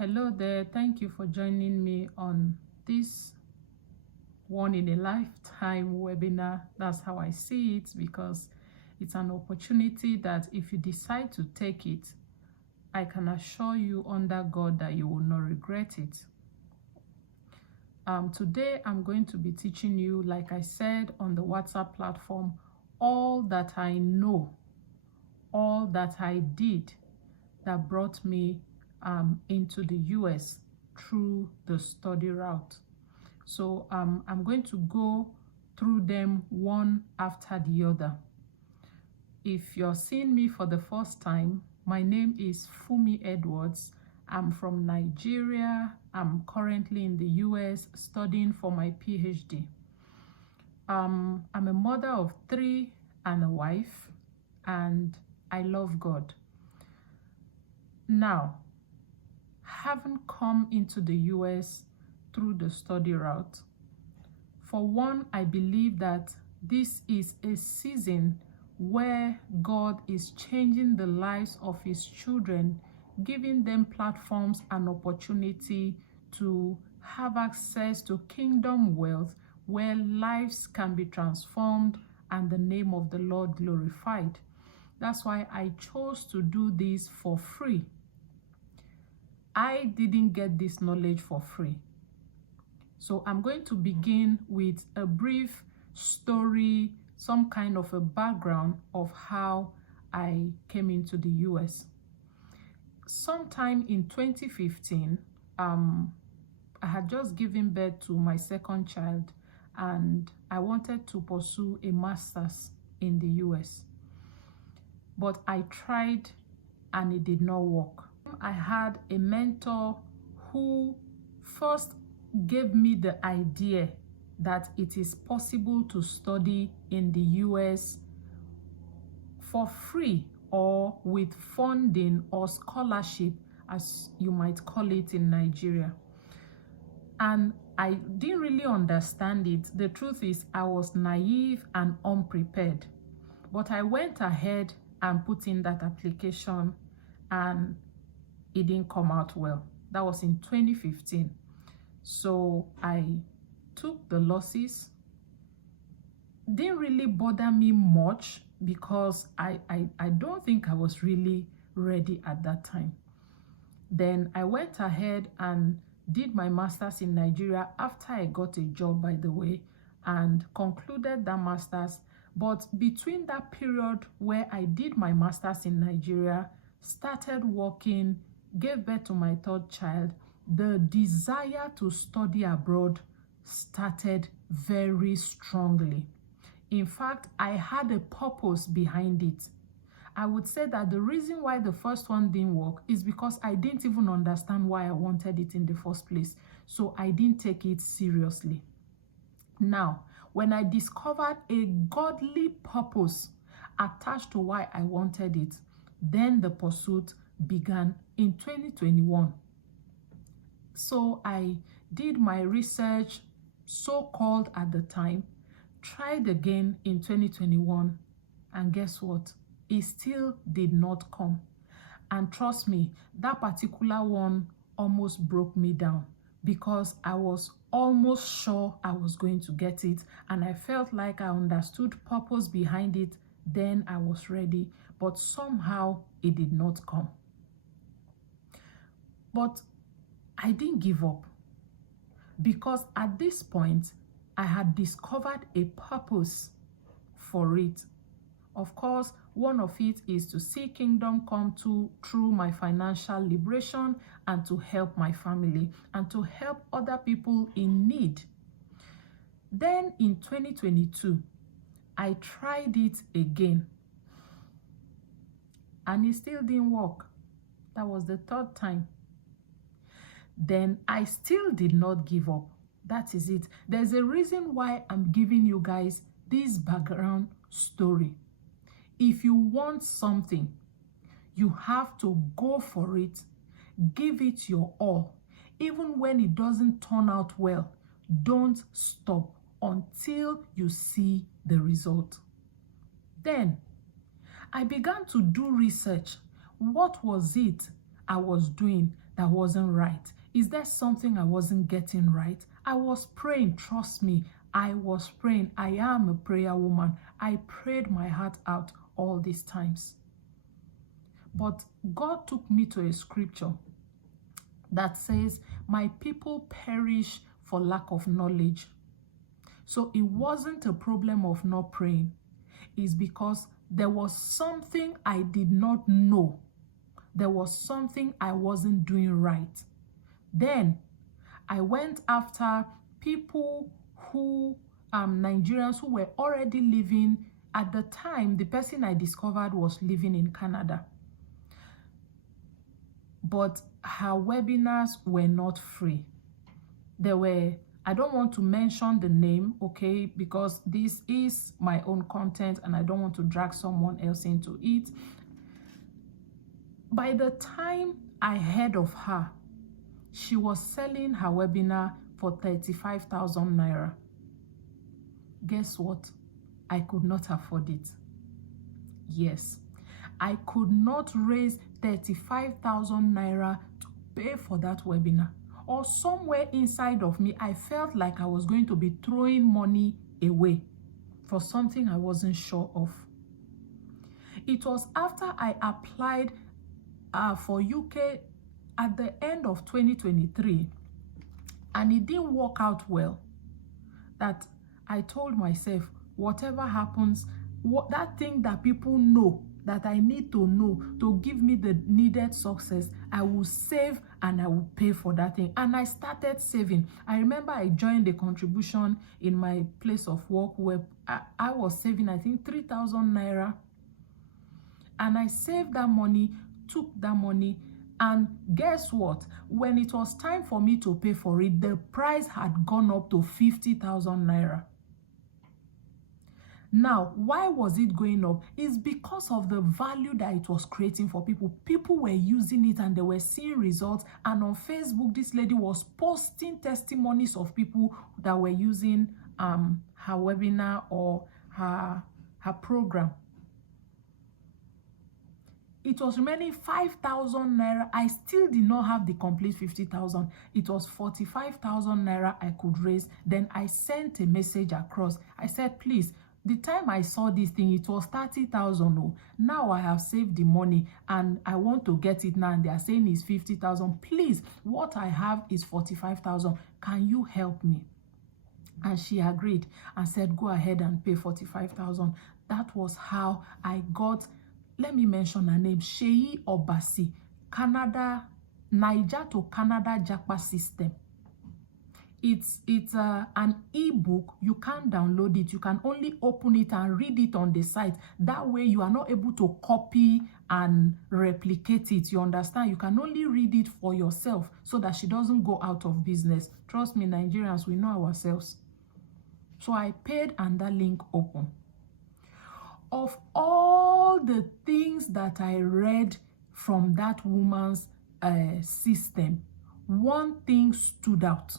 Hello there, thank you for joining me on this one in a lifetime webinar. That's how I see it, because it's an opportunity that if you decide to take it, I can assure you under God that you will not regret it. Today I'm going to be teaching you, like I said on the WhatsApp platform, all that I know, all that I did that brought me into the US through the study route. So I'm going to go through them one after the other. If you're seeing me for the first time, my name is Fumi Edwards. I'm from Nigeria. I'm currently in the US studying for my PhD. I'm a mother of 3 and a wife, and I love God. Now, having come into the US through the study route, for one, I believe that this is a season where God is changing the lives of his children, giving them platforms and opportunity to have access to kingdom wealth where lives can be transformed and the name of the Lord glorified. That's why I chose to do this for free. I didn't get this knowledge for free. So I'm going to begin with a brief story, some kind of a background of how I came into the US. Sometime in 2015, I had just given birth to my second child, and I wanted to pursue a master's in the US. But I tried and it did not work. I had a mentor who first gave me the idea that it is possible to study in the US for free or with funding or scholarship, as you might call it in Nigeria. And I didn't really understand it. The truth is, I was naive and unprepared. But I went ahead and put in that application, and it didn't come out well. That was in 2015. So I took the losses. Didn't really bother me much because I don't think I was really ready at that time. Then I went ahead and did my master's in Nigeria after I got a job, by the way, and concluded that master's. But between that period where I did my master's in Nigeria, started working, gave birth to my 3rd child, the desire to study abroad started very strongly. In fact, I had a purpose behind it. I would say that the reason why the first one didn't work is because I didn't even understand why I wanted it in the first place. So I didn't take it seriously. Now, when I discovered a godly purpose attached to why I wanted it, then the pursuit began in 2021. So I did my research, so-called at the time, tried again in 2021, and guess what? It still did not come. And trust me, that particular one almost broke me down, because I was almost sure I was going to get it, and I felt like I understood purpose behind it. Then I was ready, but somehow it did not come. But I didn't give up, because at this point I had discovered a purpose for it. Of course, one of it is to see kingdom come through my financial liberation, and to help my family and to help other people in need. Then in 2022, I tried it again, and it still didn't work. That was the 3rd time. Then I still did not give up. That is it. There's a reason why I'm giving you guys this background story. If you want something, you have to go for it. Give it your all. Even when it doesn't turn out well, don't stop until you see the result. Then I began to do research. What was it I was doing that wasn't right? Is there something I wasn't getting right? I was praying, trust me, I was praying. I am a prayer woman. I prayed my heart out all these times. But God took me to a scripture that says, my people perish for lack of knowledge. So it wasn't a problem of not praying. It's because there was something I did not know. There was something I wasn't doing right. Then I went after people who, Nigerians who were already living. At the time, the person I discovered was living in Canada. But her webinars were not free. There were, I don't want to mention the name, okay, because this is my own content and I don't want to drag someone else into it. By the time I heard of her, she was selling her webinar for 35,000 naira. Guess what? I could not afford it. Yes, I could not raise 35,000 naira to pay for that webinar. Or somewhere inside of me, I felt like I was going to be throwing money away for something I wasn't sure of. It was after I applied for UK at the end of 2023, and it didn't work out well, that I told myself, whatever happens, that thing that people know, that I need to know to give me the needed success, I will save and I will pay for that thing. And I started saving. I remember I joined a contribution in my place of work where I was saving, I think, 3,000 naira. And I saved that money, took that money, and guess what? When it was time for me to pay for it, the price had gone up to 50,000 naira. Now, why was it going up? It's because of the value that it was creating for people. People were using it and they were seeing results. And on Facebook, this lady was posting testimonies of people that were using her webinar or her program. It was remaining 5,000 naira. I still did not have the complete 50,000. It was 45,000 naira I could raise. Then I sent a message across. I said, please, the time I saw this thing, it was 30,000. Oh, now I have saved the money and I want to get it now. And they are saying it's 50,000. Please, what I have is 45,000. Can you help me? And she agreed and said, go ahead and pay 45,000. That was how I got, let me mention her name, Sheyi Obasi, Canada, Niger to Canada Japa system. It's an ebook. You can't download it. You can only open it and read it on the site. That way you are not able to copy and replicate it. You understand? You can only read it for yourself so that she doesn't go out of business. Trust me, Nigerians, we know ourselves. So I paid and that link open. Of all the things that I read from that woman's system, one thing stood out.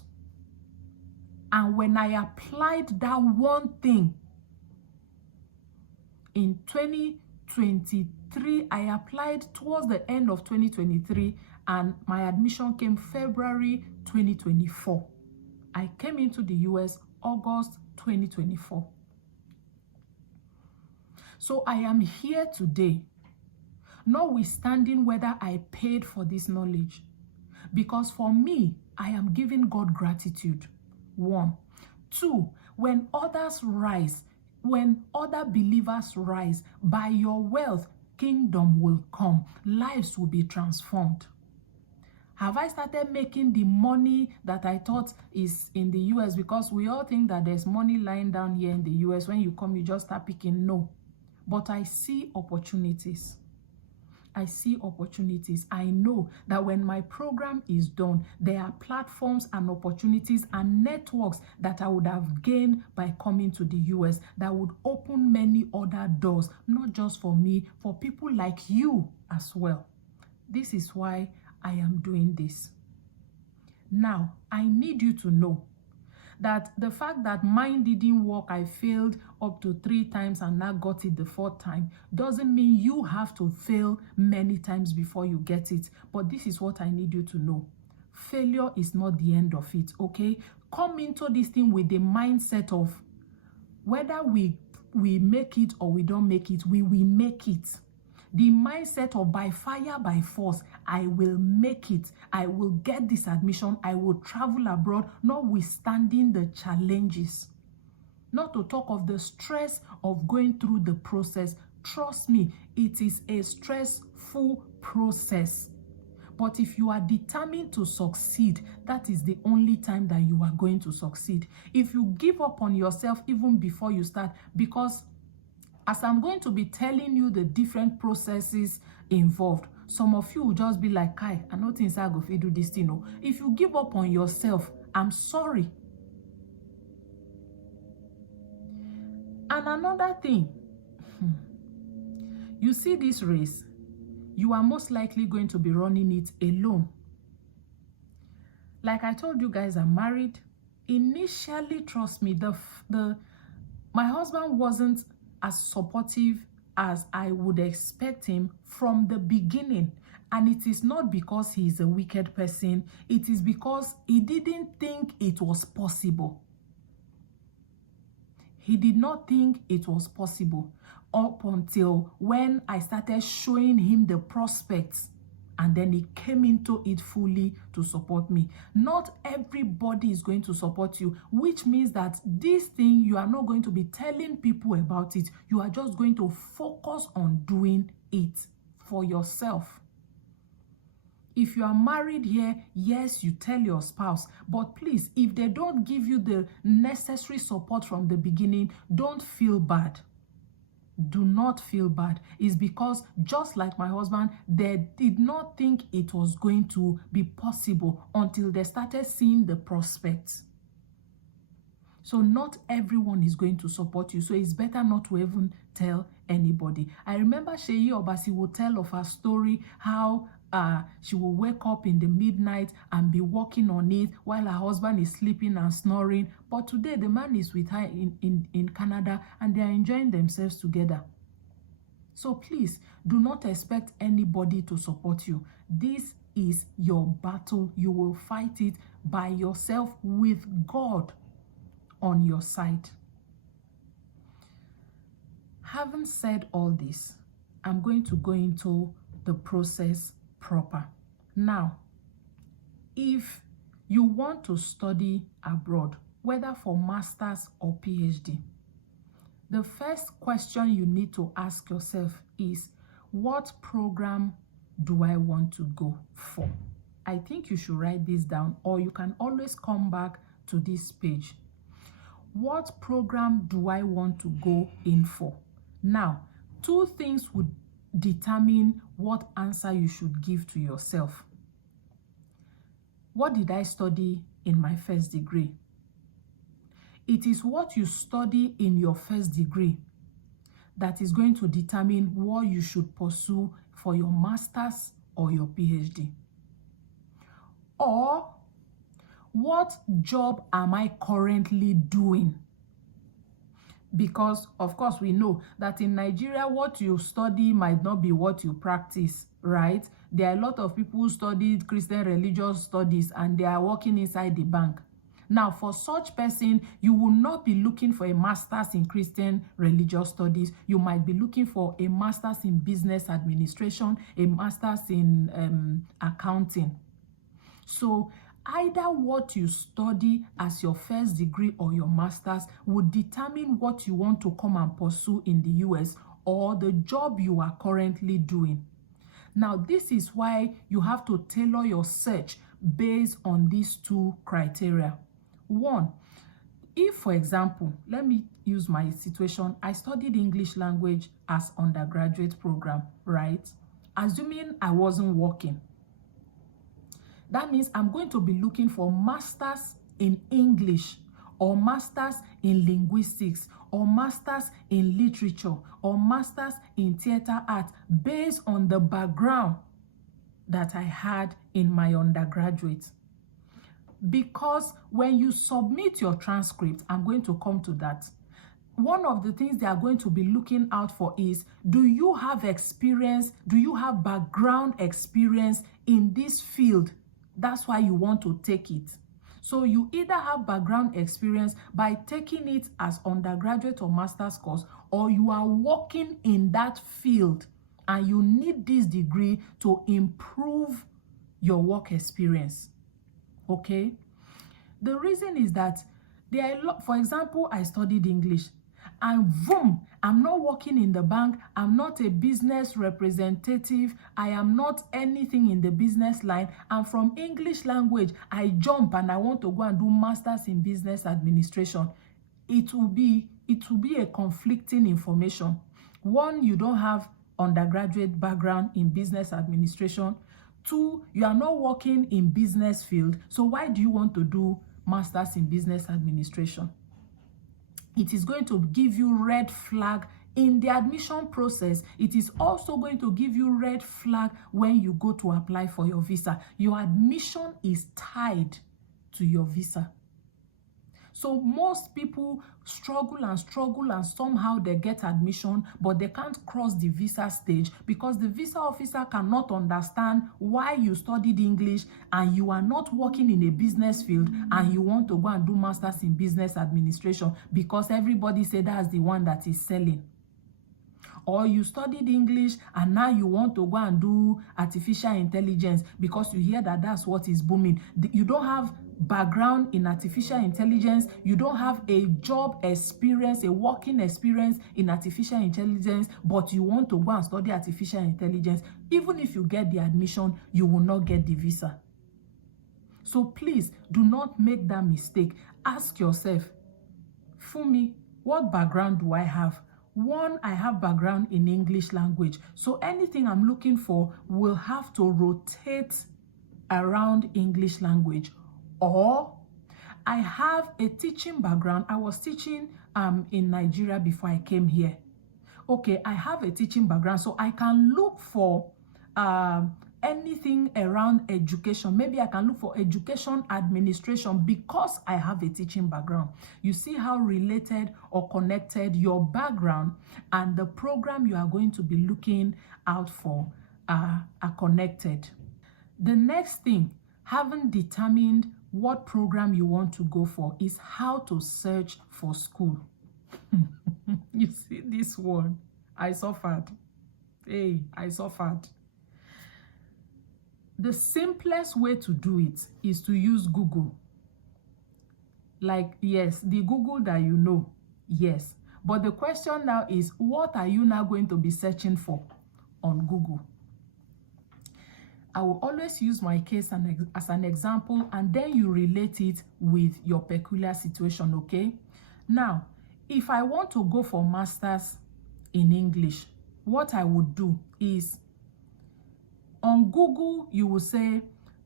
And when I applied that one thing in 2023, I applied towards the end of 2023 and my admission came February 2024. I came into the US August 2024. So I am here today, notwithstanding whether I paid for this knowledge, because for me, I am giving God gratitude. 1. 2, when others rise, when other believers rise, by your wealth, kingdom will come. Lives will be transformed. Have I started making the money that I thought is in the US? Because we all think that there's money lying down here in the US. When you come, you just start picking. No. But I see opportunities. I see opportunities. I know that when my program is done, there are platforms and opportunities and networks that I would have gained by coming to the US that would open many other doors, not just for me, for people like you as well. This is why I am doing this. Now, I need you to know that the fact that mine didn't work, I failed up to 3 times and now got it the 4th time, doesn't mean you have to fail many times before you get it. But this is what I need you to know. Failure is not the end of it, okay? Come into this thing with the mindset of whether we make it or we don't make it, we will make it. The mindset of by fire, by force, I will make it. I will get this admission. I will travel abroad, notwithstanding the challenges. Not to talk of the stress of going through the process. Trust me, it is a stressful process. But if you are determined to succeed, that is the only time that you are going to succeed. If you give up on yourself even before you start, because as I'm going to be telling you the different processes involved, some of you will just be like, Kai, I know things are going to do this thing. No. If you give up on yourself, I'm sorry. And another thing, you see this race, you are most likely going to be running it alone. Like I told you guys, I'm married. Initially, trust me, my husband wasn't as supportive as I would expect him from the beginning. And it is not because he is a wicked person. It is because he didn't think it was possible. He did not think it was possible up until when I started showing him the prospects, and then he came into it fully to support me. Not everybody is going to support you, which means that this thing, you are not going to be telling people about it. You are just going to focus on doing it for yourself. If you are married here, yes, you tell your spouse, but please, if they don't give you the necessary support from the beginning, don't feel bad. Do not feel bad. It's because, just like my husband, they did not think it was going to be possible until they started seeing the prospects. So not everyone is going to support you. So it's better not to even tell anybody. I remember Seyi Obasi would tell of her story, how she will wake up in the midnight and be working on it while her husband is sleeping and snoring. But today the man is with her in Canada and they are enjoying themselves together. So please do not expect anybody to support you. This is your battle. You will fight it by yourself with God on your side. Having said all this, I'm going to go into the process proper. Now, if you want to study abroad, whether for master's or PhD, the first question you need to ask yourself is, what program do I want to go for? I think you should write this down, or you can always come back to this page. What program do I want to go in for? Now, 2 things would determine what answer you should give to yourself. What did I study in my first degree? It is what you study in your first degree that is going to determine what you should pursue for your master's or your PhD. Or, what job am I currently doing? Because, of course, we know that in Nigeria, what you study might not be what you practice, right? There are a lot of people who studied Christian religious studies and they are working inside the bank. Now, for such person, you will not be looking for a master's in Christian religious studies. You might be looking for a master's in business administration, a master's in accounting. So, either what you study as your first degree or your master's would determine what you want to come and pursue in the US or the job you are currently doing. Now, this is why you have to tailor your search based on these 2 criteria. 1, if, for example, let me use my situation. I studied English language as undergraduate program, right? Assuming I wasn't working. That means I'm going to be looking for masters in English, or masters in linguistics, or masters in literature, or masters in theater art, based on the background that I had in my undergraduate. Because when you submit your transcript, I'm going to come to that. One of the things they are going to be looking out for is, do you have experience? Do you have background experience in this field? That's why you want to take it. So you either have background experience by taking it as undergraduate or master's course, or you are working in that field and you need this degree to improve your work experience. Okay? The reason is that there are a lot. For example, I studied English, and boom, I'm not working in the bank. I'm not a business representative. I am not anything in the business line. And from English language, I jump and I want to go and do masters in business administration. It will be a conflicting information. One, you don't have undergraduate background in business administration. Two, you are not working in business field. So why do you want to do masters in business administration? It is going to give you red flag in the admission process. It is also going to give you red flag when you go to apply for your visa. Your admission is tied to your visa. So most people struggle and somehow they get admission, but they can't cross the visa stage because the visa officer cannot understand why you studied English and you are not working in a business field and you want to go and do masters in business administration because everybody said that's the one that is selling. Or you studied English and now you want to go and do artificial intelligence because you hear that that's what is booming. You don't have background in artificial intelligence. You don't have a job experience, a working experience in artificial intelligence, but you want to go and study artificial intelligence. Even if you get the admission, you will not get the visa. So please do not make that mistake. Ask yourself, Fumi, what background do I have? One, I have background in English language. So anything I'm looking for will have to rotate around English language. Or I have a teaching background. I was teaching in Nigeria before I came here. Okay, I have a teaching background, so I can look for anything around education. Maybe I can look for education administration because I have a teaching background. You see how related or connected your background and the program you are going to be looking out for are connected. The next thing, having determined what program you want to go for, is how to search for school. You see this one? I suffered. Hey, I suffered. The simplest way to do it is to use Google. Like, yes, the Google that you know, yes. But the question now is, what are you now going to be searching for on Google? I will always use my case as an example, and then you relate it with your peculiar situation, okay? Now, if I want to go for masters in English, what I would do is, on Google, you will say,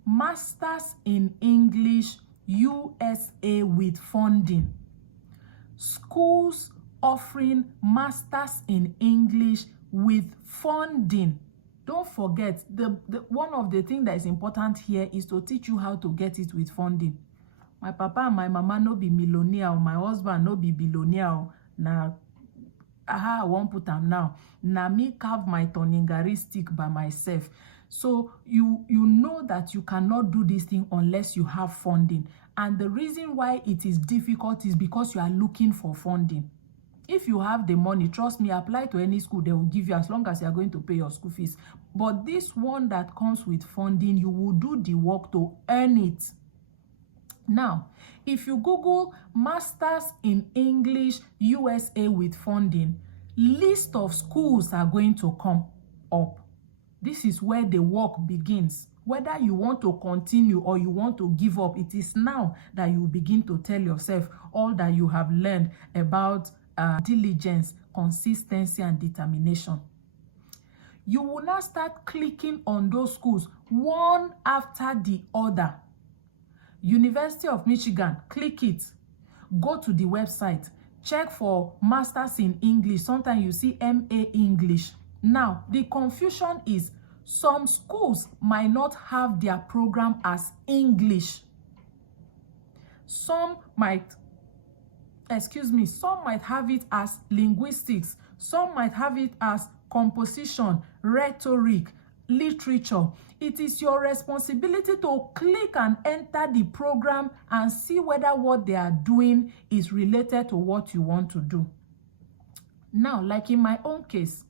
Masters in English USA with funding. Schools offering Masters in English with funding. Don't forget, one of the things that is important here is to teach you how to get it with funding. My papa and my mama no be millionaire, or my husband no be billionaire. Now, I won't put them now. Now me carve my toningari stick by myself. So you know that you cannot do this thing unless you have funding. And the reason why it is difficult is because you are looking for funding. If you have the money, trust me, apply to any school, they will give you as long as you are going to pay your school fees. But this one that comes with funding, you will do the work to earn it. Now, if you Google Masters in English USA with funding, list of schools are going to come up. This is where the work begins. Whether you want to continue or you want to give up, it is now that you begin to tell yourself all that you have learned about diligence, consistency, and determination. You will now start clicking on those schools one after the other. University of Michigan, click it. Go to the website. Check for Masters in English. Sometimes you see MA English. Now, the confusion is some schools might not have their program as English. Some might have it as linguistics. Some might have it as composition, rhetoric, literature. It is your responsibility to click and enter the program and see whether what they are doing is related to what you want to do. Now, like in my own case,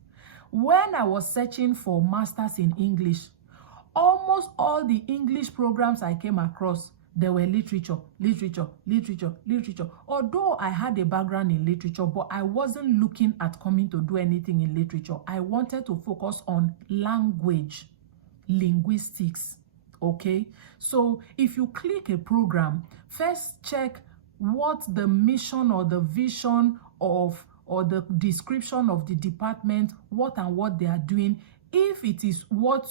when I was searching for masters in English, almost all the English programs I came across, there were literature. Although I had a background in literature, but I wasn't looking at coming to do anything in literature. I wanted to focus on language, linguistics, okay? So if you click a program, first check what the mission or the vision of or the description of the department, what they are doing. If it is what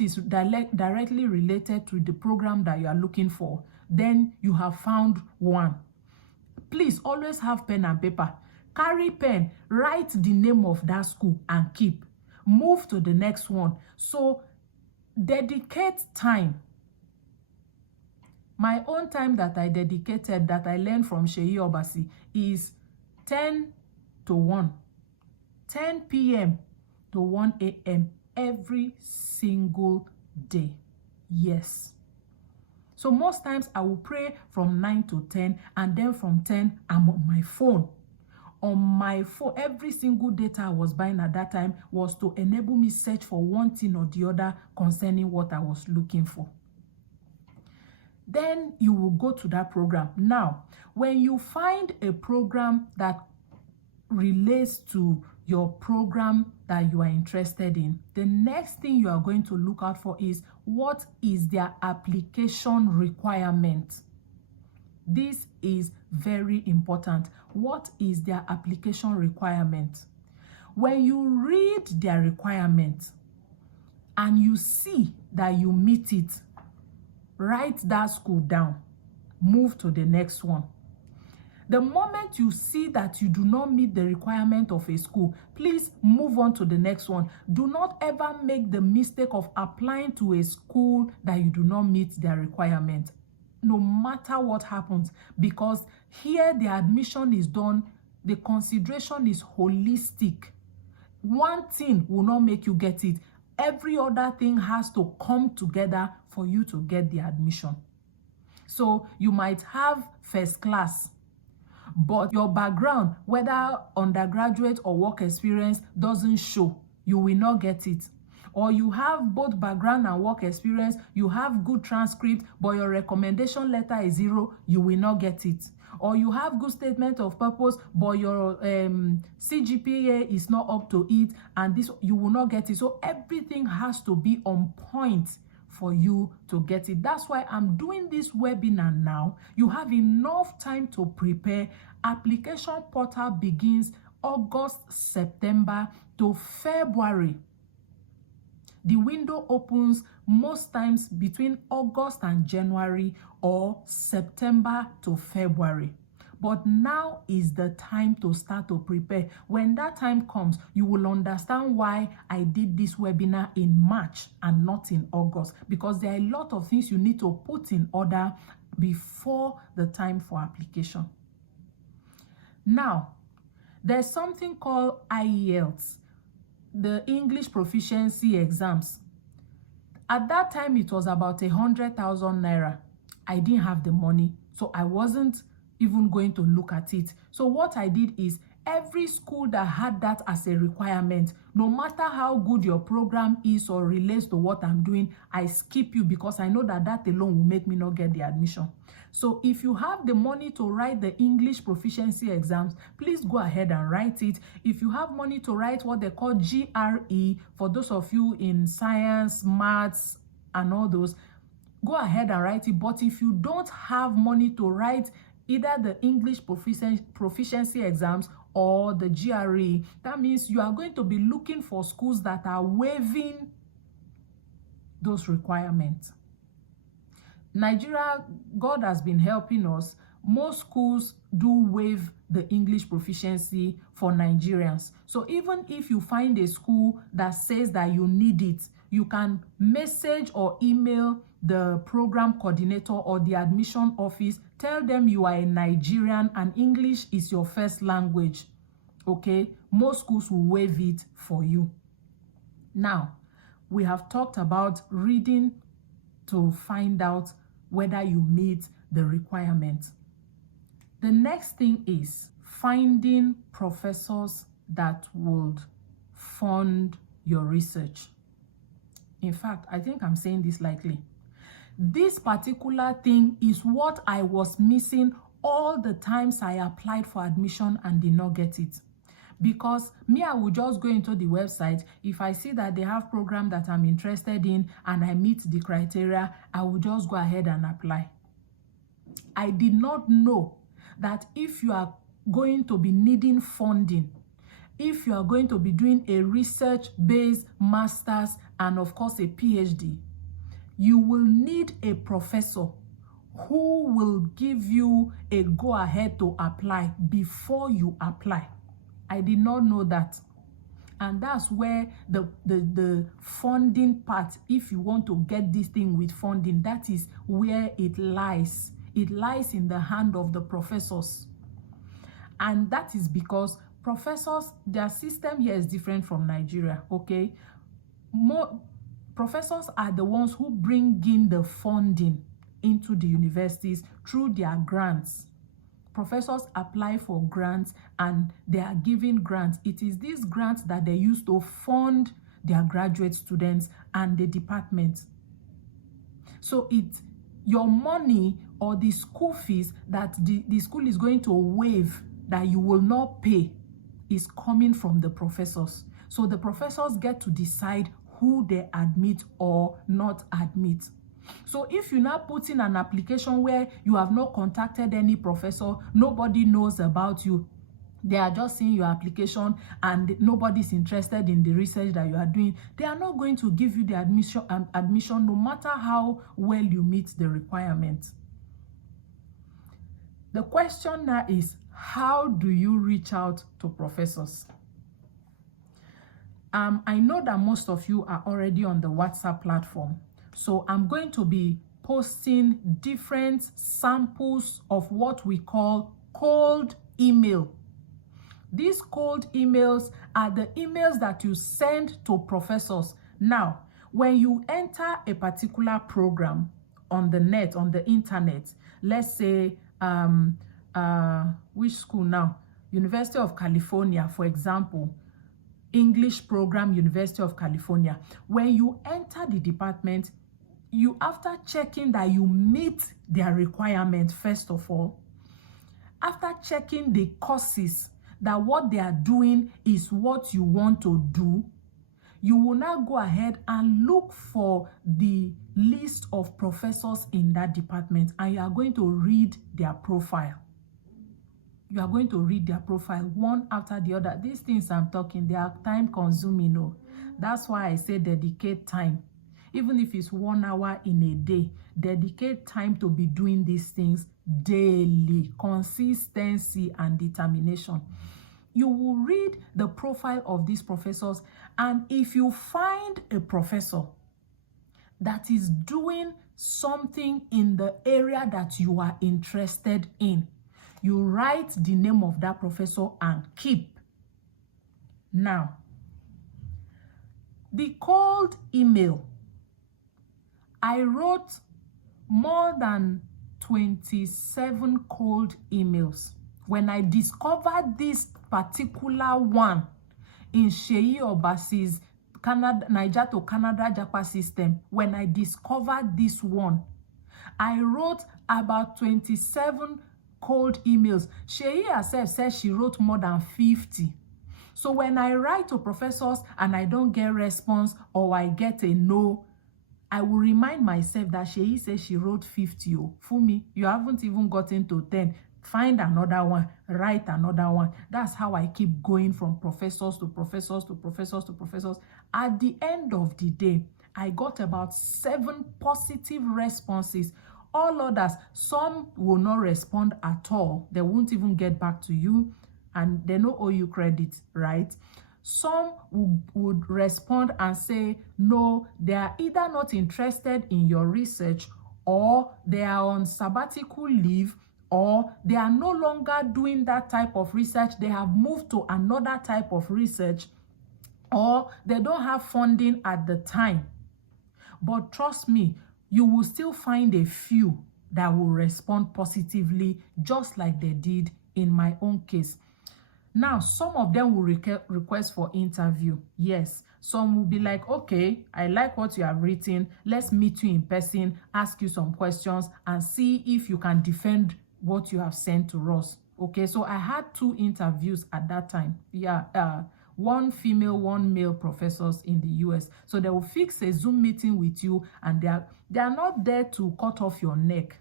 is directly related to the program that you are looking for, then you have found one. Please always have pen and paper. Carry pen, write the name of that school and keep. Move to the next one. So dedicate time. My own time that I dedicated, that I learned from Seyi Obasi, is 10 to 1. 10 p.m. to 1 a.m. every single day. Yes. So most times I will pray from 9 to 10, and then from 10, I'm on my phone. On my phone, every single data I was buying at that time was to enable me search for one thing or the other concerning what I was looking for. Then you will go to that program. Now, when you find a program that relates to your program that you are interested in, the next thing you are going to look out for is what is their application requirement. This is very important. What is their application requirement? When you read their requirement and you see that you meet it, write that school down. Move to the next one. The moment you see that you do not meet the requirement of a school, please move on to the next one. Do not ever make the mistake of applying to a school that you do not meet their requirement, no matter what happens, because here the admission is done, the consideration is holistic. One thing will not make you get it. Every other thing has to come together for you to get the admission. So you might have first class, but your background, whether undergraduate or work experience, doesn't show, you will not get it. Or you have both background and work experience, you have good transcript, but your recommendation letter is 0, you will not get it. Or you have good statement of purpose, but your CGPA is not up to it, and this, you will not get it. So everything has to be on point for you to get it. That's why I'm doing this webinar now. You have enough time to prepare. Application portal begins August, September to February. The window opens most times between August and January, or September to February. But now is the time to start to prepare. When that time comes, you will understand why I did this webinar in March and not in August, because there are a lot of things you need to put in order before the time for application. Now, there's something called IELTS, the English Proficiency Exams. At that time, it was about 100,000 naira. I didn't have the money, so I wasn't even going to look at it. So what I did is, every school that had that as a requirement, no matter how good your program is or relates to what I'm doing, I skip you, because I know that that alone will make me not get the admission. So if you have the money to write the English proficiency exams, please go ahead and write it. If you have money to write what they call GRE, for those of you in science, maths, and all those, go ahead and write it. But if you don't have money to write either the English proficiency exams or the GRE, that means you are going to be looking for schools that are waiving those requirements. Nigeria, God has been helping us. Most schools do waive the English proficiency for Nigerians. So even if you find a school that says that you need it, you can message or email the program coordinator or the admission office, tell them you are a Nigerian and English is your first language. Okay, most schools will waive it for you. Now, we have talked about reading to find out whether you meet the requirement. The next thing is finding professors that would fund your research. In fact, I think I'm saying this lightly. This particular thing is what I was missing all the times I applied for admission and did not get it. Because me, I will just go into the website. If I see that they have program that I'm interested in and I meet the criteria, I will just go ahead and apply. I did not know that if you are going to be needing funding, if you are going to be doing a research-based master's and of course a PhD, you will need a professor who will give you a go-ahead to apply before you apply. I did not know that. And that's where the funding part, if you want to get this thing with funding, that is where it lies. It lies in the hand of the professors. And that is because professors, their system here is different from Nigeria, okay? More professors are the ones who bring in the funding into the universities through their grants. Professors apply for grants and they are given grants. It is these grants that they use to fund their graduate students and the department. So it's your money or the school fees that the school is going to waive that you will not pay is coming from the professors. So the professors get to decide who they admit or not admit. So if you now put in an application where you have not contacted any professor, nobody knows about you, they are just seeing your application and nobody's interested in the research that you are doing, they are not going to give you the admission no matter how well you meet the requirements. The question now is, how do you reach out to professors? I know that most of you are already on the WhatsApp platform. So I'm going to be posting different samples of what we call cold email. These cold emails are the emails that you send to professors. Now, when you enter a particular program on the net, on the internet, let's say, which school now? University of California, for example, English program, University of California. When you enter the department, you, after checking that you meet their requirement, first of all, after checking the courses, that what they are doing is what you want to do, you will now go ahead and look for the list of professors in that department and you are going to read their profile. You are going to read their profile one after the other. These things I'm talking, they are time consuming. No, that's why I say dedicate time. Even if it's 1 hour in a day, dedicate time to be doing these things daily. Consistency and determination. You will read the profile of these professors, and if you find a professor that is doing something in the area that you are interested in, you write the name of that professor and keep. Now, the cold email, I wrote more than 27 cold emails. When I discovered this particular one in Seyi Obasi's Niger to Canada JAPA system, when I discovered this one, I wrote about 27 cold emails. Seyi herself says she wrote more than 50. So when I write to professors and I don't get response or I get a no, I will remind myself that Seyi says she wrote 50. Oh, Fumi, you haven't even gotten to 10. Find another one, write another one. That's how I keep going from professors to professors to professors to professors. At the end of the day, I got about 7 positive responses. All others, some will not respond at all. They won't even get back to you and they don't owe you credit, right? Some would respond and say, no, they are either not interested in your research, or they are on sabbatical leave, or they are no longer doing that type of research. They have moved to another type of research, or they don't have funding at the time. But trust me, you will still find a few that will respond positively, just like they did in my own case. Now, some of them will request for interview. Yes, some will be like, okay, I like what you have written. Let's meet you in person, ask you some questions, and see if you can defend what you have sent to us. Okay, so I had 2 interviews at that time. Yeah, one female, one male professors in the US. So they will fix a Zoom meeting with you, and they are not there to cut off your neck.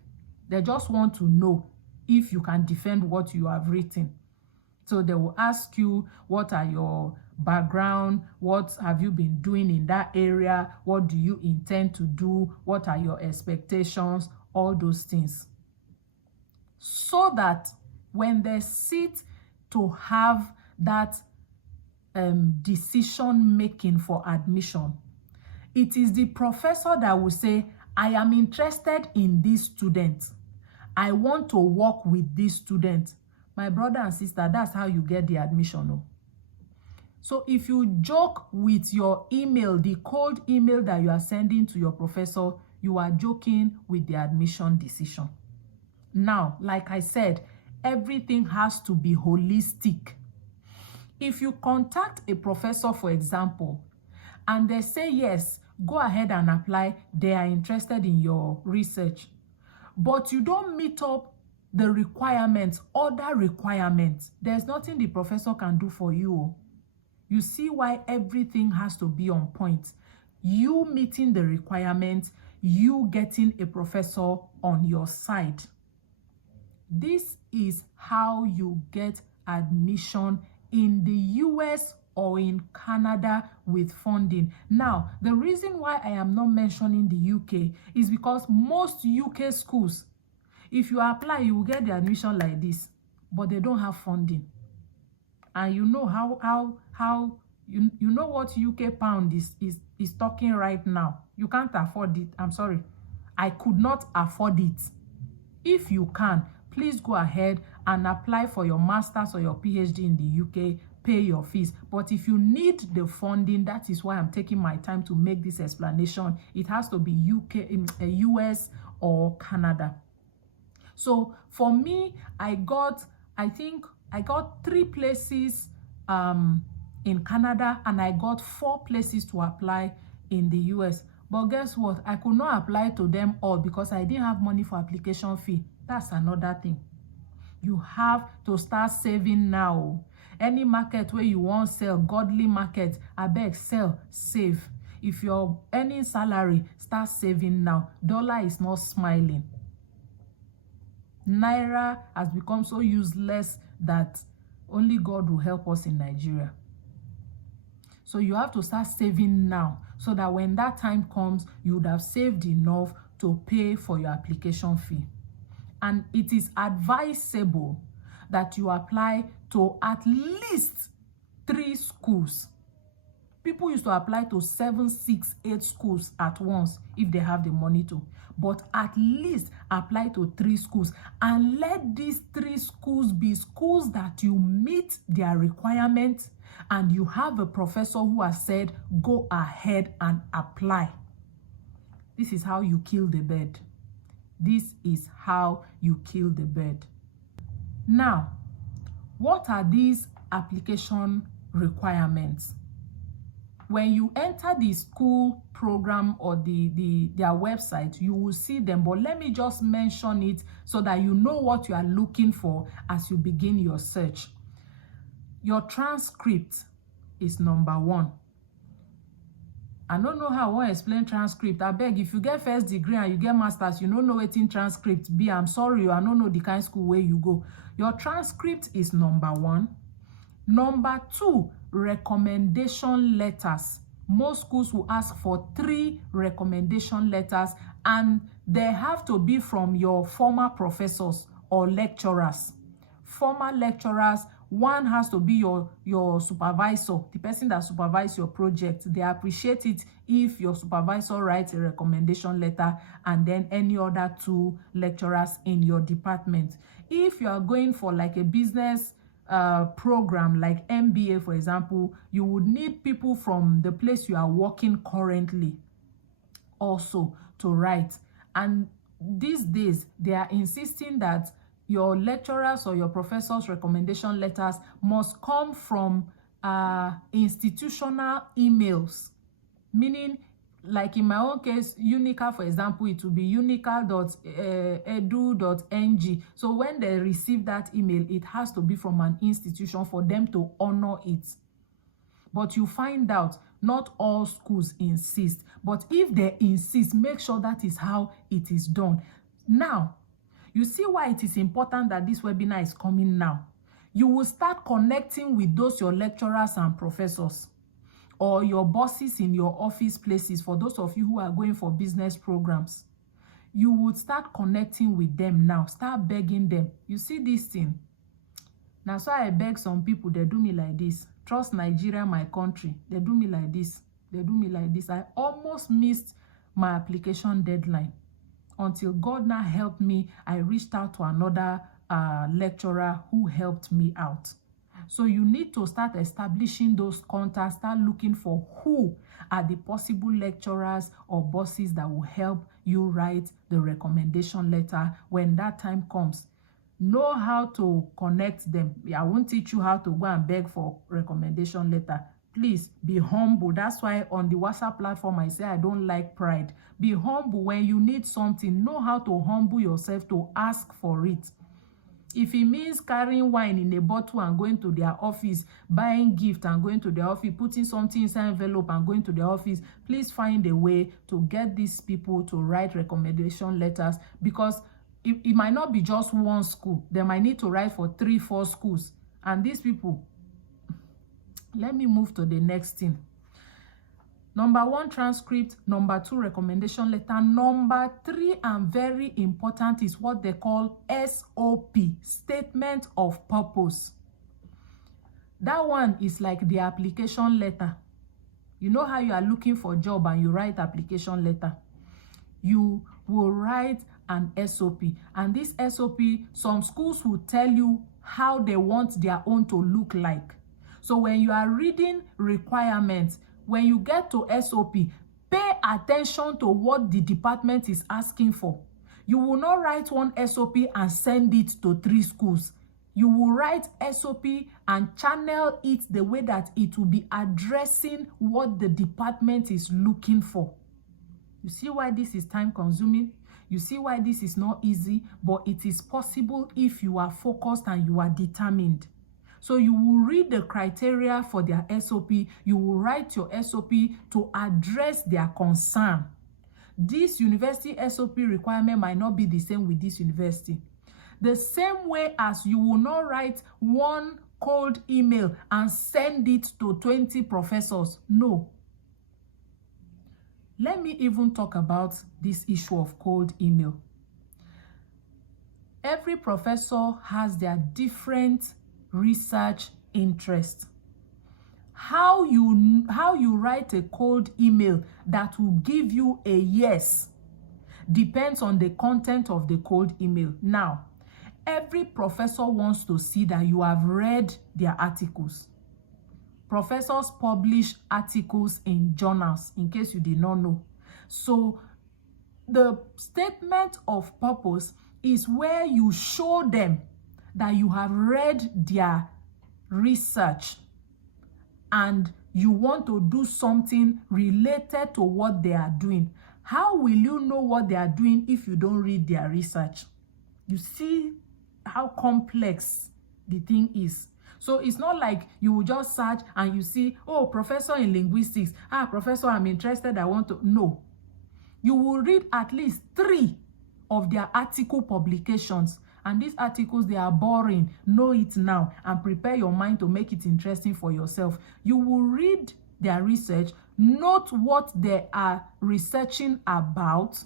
They just want to know if you can defend what you have written. So they will ask you, what are your background? What have you been doing in that area? What do you intend to do? What are your expectations? All those things. So that when they sit to have that decision making for admission, it is the professor that will say, I am interested in this student. I want to work with this student. My brother and sister, that's how you get the admission. No? So if you joke with your email, the cold email that you are sending to your professor, you are joking with the admission decision. Now, like I said, everything has to be holistic. If you contact a professor, for example, and they say, yes, go ahead and apply, they are interested in your research, but you don't meet up the requirements, other requirements, there's nothing the professor can do for you. You see why everything has to be on point. You meeting the requirements, you getting a professor on your side. This is how you get admission in the US or in Canada with funding. Now, the reason why I am not mentioning the UK is because most UK schools, if you apply, you will get the admission like this, but they don't have funding. And you know how you know what UK pound is talking right now. You can't afford it. I'm sorry. I could not afford it. If you can, please go ahead and apply for your master's or your PhD in the UK, pay your fees. But if you need the funding, that is why I'm taking my time to make this explanation. It has to be US or Canada. So for me, I think I got 3 places in Canada, and I got 4 places to apply in the US. But guess what? I could not apply to them all because I didn't have money for application fee. That's another thing. You have to start saving now. Any market where you want sell, godly market, I beg, sell, save. If you're earning salary, start saving now. Dollar is not smiling. Naira has become so useless that only God will help us in Nigeria. So you have to start saving now, so that when that time comes, you would have saved enough to pay for your application fee. And it is advisable that you apply to at least 3 schools. People used to apply to 7, 6, 8 schools at once if they have the money to. But at least apply to 3 schools. And let these 3 schools be schools that you meet their requirements, and you have a professor who has said, go ahead and apply. This is how you kill the bird. This is how you kill the bird. Now, what are these application requirements? When you enter the school program or their website, you will see them. But let me just mention it so that you know what you are looking for as you begin your search. Your transcript is number 1. I don't know how I want to explain transcript. I beg, if you get first degree and you get masters, you don't know what in transcript be. I'm sorry, I don't know the kind of school where you go. Your transcript is number 1. Number 2, recommendation letters. Most schools will ask for 3 recommendation letters, and they have to be from your former professors or lecturers. Former lecturers One has to be your supervisor, the person that supervises your project. They appreciate it if your supervisor writes a recommendation letter, and then any other 2 lecturers in your department. If you are going for like a business program like MBA, for example, you would need people from the place you are working currently also to write. And these days they are insisting that your lecturers or your professors' recommendation letters must come from institutional emails, meaning, like in my own case, Unica, for example, it will be unica.edu.ng. So when they receive that email, it has to be from an institution for them to honor it. But you find out not all schools insist. But if they insist, make sure that is how it is done. Now, you see why it is important that this webinar is coming now. You will start connecting with those your lecturers and professors, or your bosses in your office places. For those of you who are going for business programs, you would start connecting with them now. Start begging them. You see this thing? Now, so I beg some people, they do me like this. Trust Nigeria, my country. They do me like this. They do me like this. I almost missed my application deadline. Until God now helped me, I reached out to another lecturer who helped me out. So you need to start establishing those contacts, start looking for who are the possible lecturers or bosses that will help you write the recommendation letter when that time comes. Know how to connect them. I won't teach you how to go and beg for recommendation letter. Please be humble. That's why on the WhatsApp platform, I say I don't like pride. Be humble. When you need something, know how to humble yourself to ask for it. If it means carrying wine in a bottle and going to their office, buying gift and going to their office, putting something inside envelope and going to their office, please find a way to get these people to write recommendation letters, because it might not be just one school. They might need to write for 3-4 schools. And these people, let me move to the next thing. Number 1, transcript. Number 2, recommendation letter. Number 3, and very important, is what they call SOP, statement of purpose. That one is like the application letter. You know how you are looking for a job and you write application letter? You will write an SOP. And this SOP, some schools will tell you how they want their own to look like. So when you are reading requirements, when you get to SOP, pay attention to what the department is asking for. You will not write one SOP and send it to 3 schools. You will write SOP and channel it the way that it will be addressing what the department is looking for. You see why this is time consuming? You see why this is not easy, but it is possible if you are focused and you are determined. So you will read the criteria for their SOP. You will write your SOP to address their concern. This university SOP requirement might not be the same with this university. The same way as you will not write one cold email and send it to 20 professors. No. Let me even talk about this issue of cold email. Every professor has their different research interest. How you write a cold email that will give you a yes depends on the content of the cold email. Now, every professor wants to see that you have read their articles. Professors publish articles in journals, in case you did not know. So the statement of purpose is where you show them that you have read their research and you want to do something related to what they are doing. How will you know what they are doing if you don't read their research? You see how complex the thing is. So it's not like you will just search and you see, oh, professor in linguistics. Professor, I'm interested. I want to know. You will read at least 3 of their article publications. And these articles, they are boring. Know it now and prepare your mind to make it interesting for yourself. You will read their research, note what they are researching about.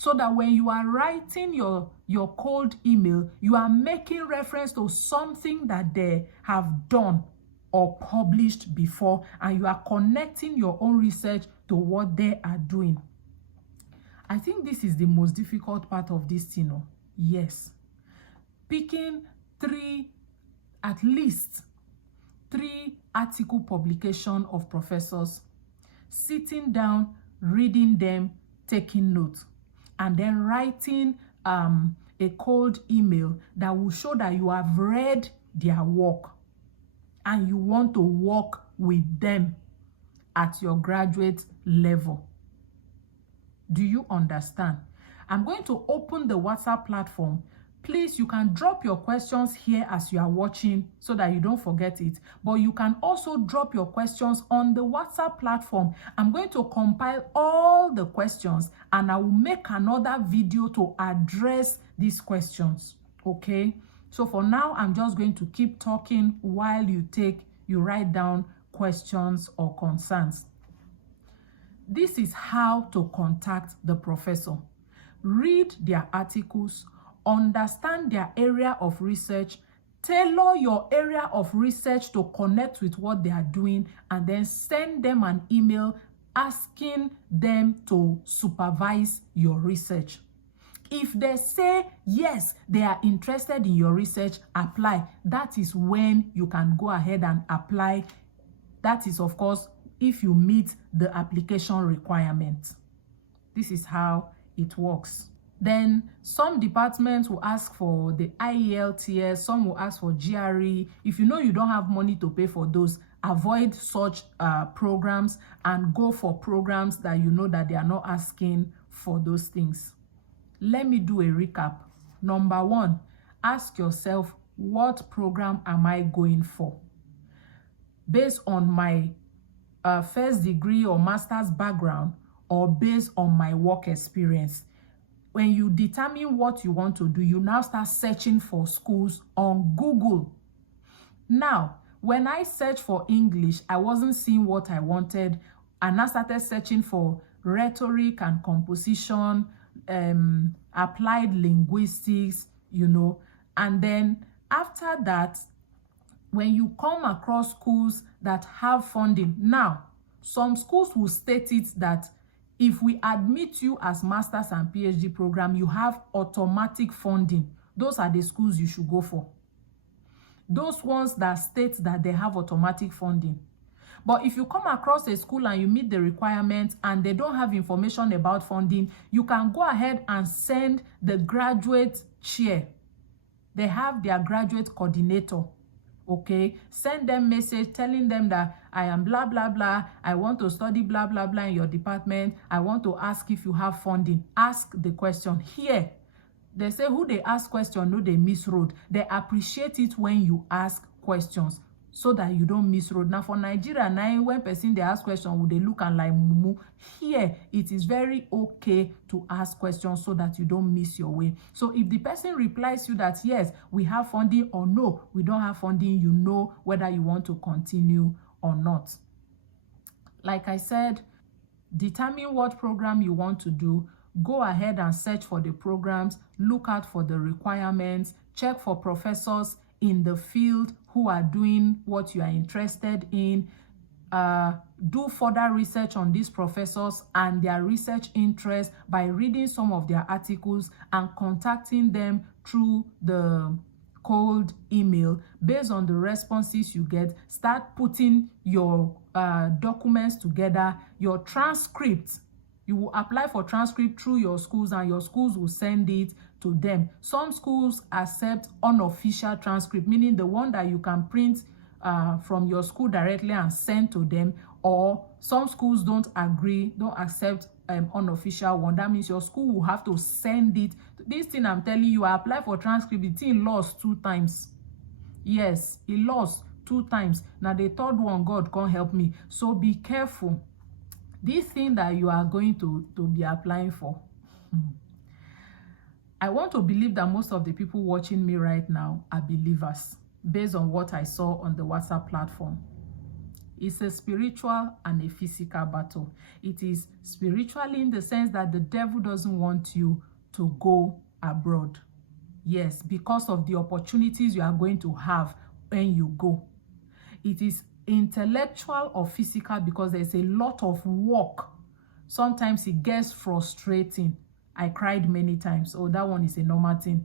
so that when you are writing your cold email, you are making reference to something that they have done or published before, and you are connecting your own research to what they are doing. I think this is the most difficult part of this, you know. Yes. Picking at least three article publication of professors, sitting down, reading them, taking notes, and then writing a cold email that will show that you have read their work and you want to work with them at your graduate level. Do you understand? I'm going to open the WhatsApp platform. Please, you can drop your questions here as you are watching so that you don't forget it. But you can also drop your questions on the WhatsApp platform. I'm going to compile all the questions and I will make another video to address these questions. Okay? So for now, I'm just going to keep talking while you write down questions or concerns. This is how to contact the professor. Read their articles, understand their area of research, tailor your area of research to connect with what they are doing, and then send them an email asking them to supervise your research. If they say, yes, they are interested in your research, apply. That is when you can go ahead and apply. That is, of course, if you meet the application requirement. This is how it works. Then some departments will ask for the IELTS, some will ask for GRE. If you know you don't have money to pay for those, avoid such programs and go for programs that you know that they are not asking for those things. Let me do a recap. Number one, ask yourself, what program am I going for? Based on my first degree or master's background, or based on my work experience. When you determine what you want to do, you now start searching for schools on Google. Now, when I searched for English, I wasn't seeing what I wanted, and I started searching for rhetoric and composition, applied linguistics, you know. And then after that, when you come across schools that have funding, now, some schools will state it that if we admit you as master's and PhD program, you have automatic funding. Those are the schools you should go for. Those ones that state that they have automatic funding. But if you come across a school and you meet the requirements and they don't have information about funding, you can go ahead and send the graduate chair. They have their graduate coordinator. Okay, send them message telling them that I am blah blah blah, I want to study blah blah blah in your department, I want to ask if you have funding. Ask the question. Here they say who they ask question no they miss road. They appreciate it when you ask questions so that you don't miss road. Now for Nigeria now, when person they ask question, would they look and like mumu? Here it is very okay to ask questions so that you don't miss your way. So if the person replies you that yes, we have funding, or no, we don't have funding, you know whether you want to continue or not. Like I said, determine what program you want to do. Go ahead and search for the programs, look out for the requirements, check for professors in the field who are doing what you are interested in. Do further research on these professors and their research interests by reading some of their articles and contacting them through the cold email. Based on the responses you get, start putting your documents together, your transcripts. You will apply for transcript through your schools and your schools will send it to them. Some schools accept unofficial transcript, meaning the one that you can print from your school directly and send to them, or some schools don't accept unofficial one. That means your school will have to send it. This thing I'm telling you, I apply for transcript, the thing lost 2 times. Yes, it lost 2 times. Now the third one, God can't help me. So be careful. This thing that you are going to be applying for. I want to believe that most of the people watching me right now are believers, based on what I saw on the WhatsApp platform. It's a spiritual and a physical battle. It is spiritually in the sense that the devil doesn't want you to go abroad. Yes, because of the opportunities you are going to have when you go. It is intellectual or physical because there's a lot of work. Sometimes it gets frustrating. I cried many times. Oh, that one is a normal thing.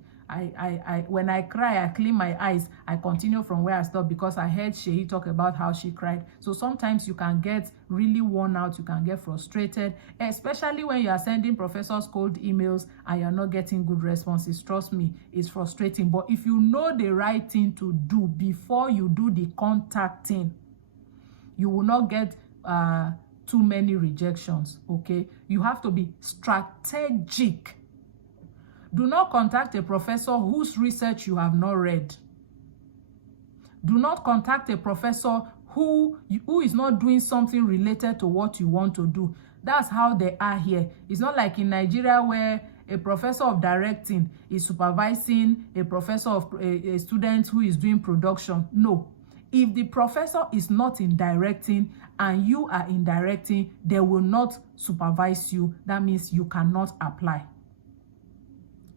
When I cry, I clean my eyes. I continue from where I stopped because I heard Sheyi talk about how she cried. So sometimes you can get really worn out. You can get frustrated, especially when you are sending professors cold emails and you're not getting good responses. Trust me, it's frustrating. But if you know the right thing to do before you do the contacting, you will not get too many rejections. Okay, you have to be strategic. Do not contact a professor whose research you have not read. Do not contact a professor who is not doing something related to what you want to do. That's how they are here. It's not like in Nigeria where a professor of directing is supervising a professor of a student who is doing production. No. If the professor is not in directing and you are in directing, they will not supervise you. That means you cannot apply.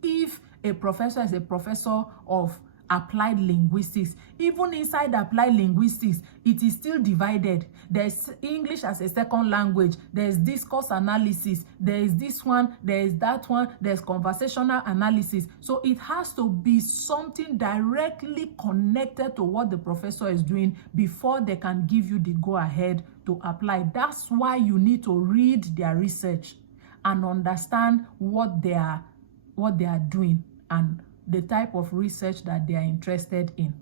If a professor is a professor of applied linguistics, even inside applied linguistics, it is still divided. There's English as a second language, there's discourse analysis, there is this one, there is that one, there's conversational analysis. So it has to be something directly connected to what the professor is doing before they can give you the go-ahead to apply. That's why you need to read their research and understand what they are doing and the type of research that they are interested in.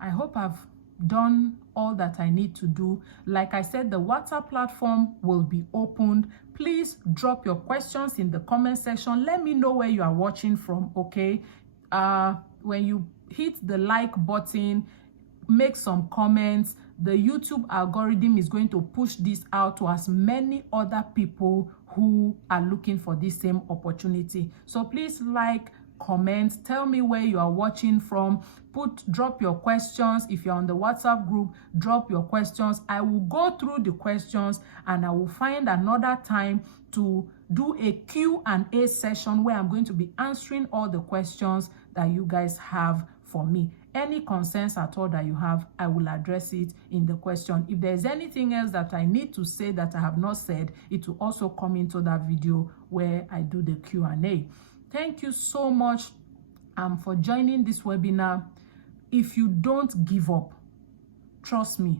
I hope I've done all that I need to do. Like I said, the WhatsApp platform will be opened. Please drop your questions in the comment section. Let me know where you are watching from, okay? When you hit the like button, make some comments. The YouTube algorithm is going to push this out to as many other people who are looking for this same opportunity. So please like, comment, tell me where you are watching from, drop your questions. If you're on the WhatsApp group, drop your questions. I will go through the questions and I will find another time to do a Q&A session where I'm going to be answering all the questions that you guys have for me. Any concerns at all that you have, I will address it in the question. If there's anything else that I need to say that I have not said, it will also come into that video where I do the Q&A. Thank you so much for joining this webinar. If you don't give up, trust me,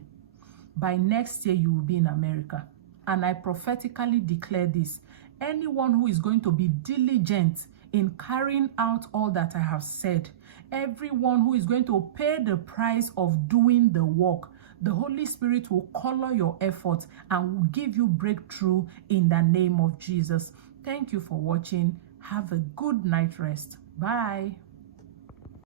by next year you will be in America. And I prophetically declare this. Anyone who is going to be diligent in carrying out all that I have said, everyone who is going to pay the price of doing the work, the Holy Spirit will color your efforts and will give you breakthrough in the name of Jesus. Thank you for watching. Have a good night rest. Bye.